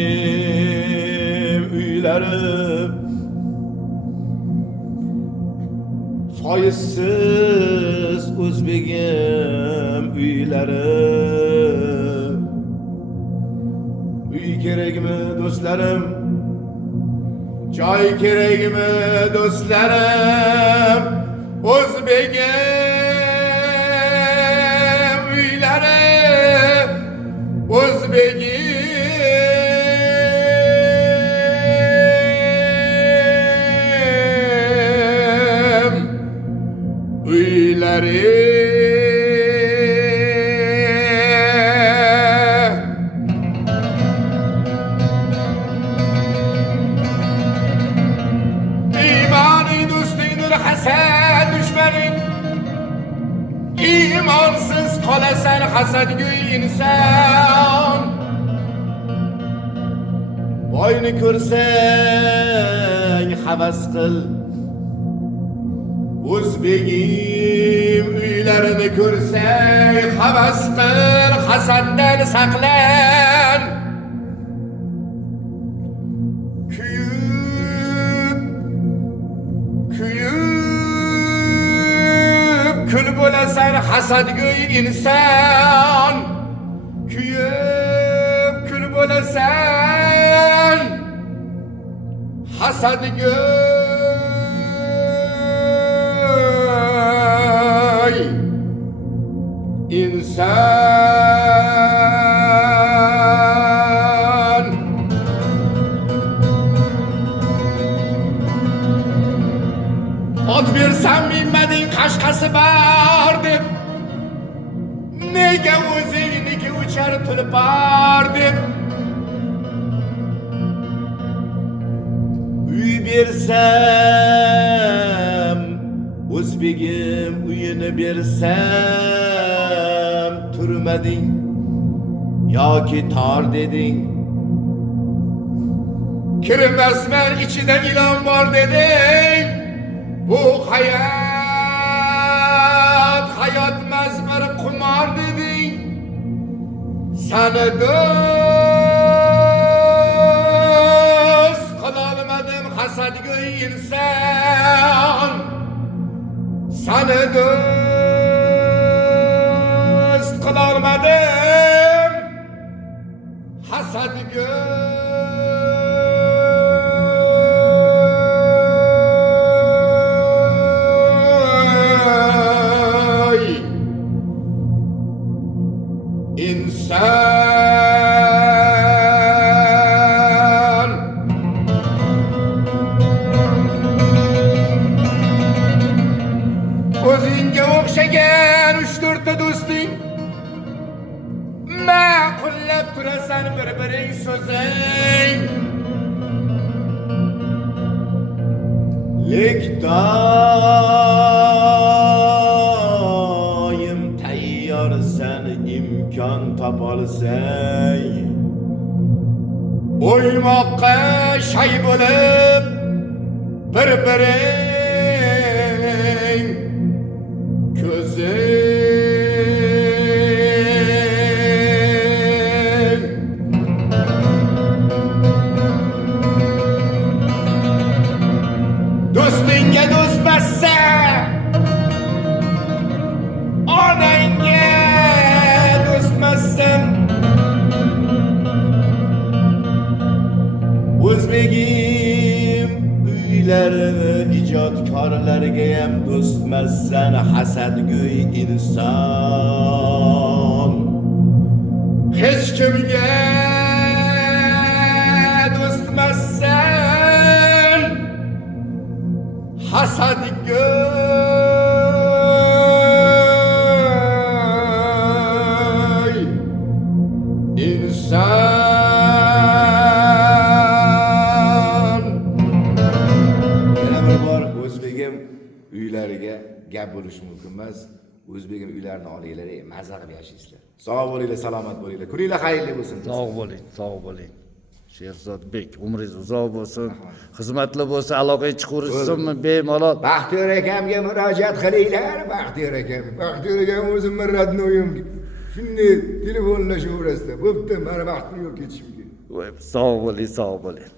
O'zbegim uylarim foizsiz o'zbegim uylarim uy kerakmi do'stlarim joy kerakmi do'stlarim o'zbegim uylarim o'zbegim İmanı do'stingdir hasad dushmaning imonsiz qolasan hasadgo'y inson boyni ko'rsang havas qil o'zbegim uylarini ko'rsang havas qil hasaddan saqlan kuyib kul bo'lasan hasadgo'y inson kuyib kul bo'lasan hasadgo'y inson ot bersam minmading qashqasi bor deb nega o'zingniki uchar tulpor deb uy bersam o'zbegim uyini bersam turmading yoki tor deding kirmasman ichida ilon bor deding bu hayot mazmur qumor deding sani do'st qilolmadim hasadgo'y inson sani do'st qilolmadim hasadgo'y inson o'zingga o'xshagan 3-4 ta do'sting ma'qullab turasan bir-biring so'zing lek doim tayyorsan imkon topolsang o'ymoqqa shay bo'lib bir-biring ko'zing do'stingga do'stmassa onangga do'stmassan o'zbegim uylarini ijodkorlarga ham do'stmassan hasadgo'y inson hech kimga do'stmassan hasadgo'y inson yana bir bor o'zbegim uylariga gap bo'lishi mumkin emas o'zbegim uylarini olinglar mazza qilib yashaysizlar sog' bo'linglar salomat bo'linglar kuninglar xayrli bo'lsin sog' bo'ling Sherzodbek umringiz uzoq bo'lsin xizmatli bo'lsa aloqaga chiqaverishsinmi bemalol Baxtiyor akamga murojaat qilinglar Baxtiyor akam o'zim mirratni uyim shunday telefonlashaverasizlar. Bo'pti, mani vaqtim yo'q ketishimga. Voy, sog' bo'ling, sog' bo'ling.